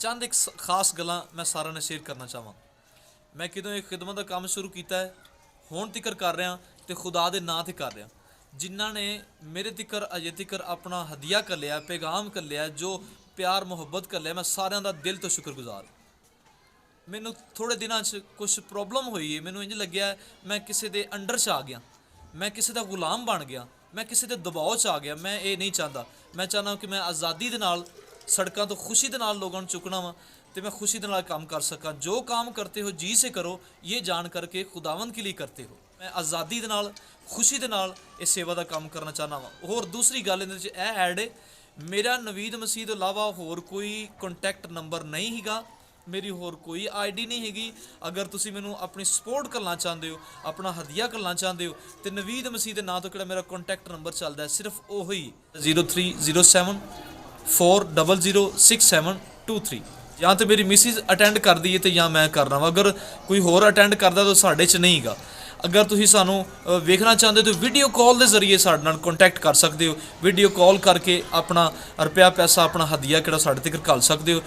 चंद एक खास गल्लां मैं सारिਆਂ ਨਾਲ शेयर करना चाहां। मैं कितों एक खिदमत का काम शुरू किया है, हुण तिकर कर रहा तो खुदा के नाँ ते कर रहा। जिन्हों ने मेरे तिकर अजे तिकर अपना हदिया कर लिया, पैगाम कर लिया, जो प्यार मुहब्बत कर लिया, मैं सारिਆਂ का दिल तो शुक्रगुजार। मैनू थोड़े दिनों कुछ प्रॉब्लम हुई है, मैनू इंज लग्या मैं किसी के अंडर च आ गया, मैं किसी का गुलाम बन गया, मैं किसी के दबाव च आ गया। मैं ये नहीं चाहता। मैं चाहना कि मैं आज़ादी के नाल सड़कों तो खुशी के नाल लोगों को चुकना वा, तो मैं खुशी के नाल काम कर सका। जो काम करते हो जी से करो, ये जान करके खुदावंद के लिए करते हो। मैं आज़ादी के नाल खुशी के नाल इस सेवा का काम करना चाहना वा। होर दूसरी गल इहदे च ऐड है, मेरा नवीद मसीह तो इलावा होर कोई कॉन्टैक्ट नंबर नहीं हैगा, मेरी होर कोई ID नहीं हैगी। अगर तुसी मैनू अपनी सपोर्ट करना चाहते हो, अपना हदिया करना चाहते हो, तो नवीद मसीह के नाँ तो किहड़ा मेरा कॉन्टैक्ट नंबर चलता है, सिर्फ वही 0307 4006723। या तो मेरी मिसिज अटेंड कर दी है तो या मैं करना वा। अगर कोई होर अटेंड करता तो साढ़े च नहीं गा। अगर तुसीं सानू वेखना चाहते हो तो वीडियो कॉल के जरिए साडे नाल कॉन्टैक्ट कर सकते हो। वीडियो कॉल करके अपना रुपया पैसा अपना हदिया किहड़ा साडे तक घल सकते हो।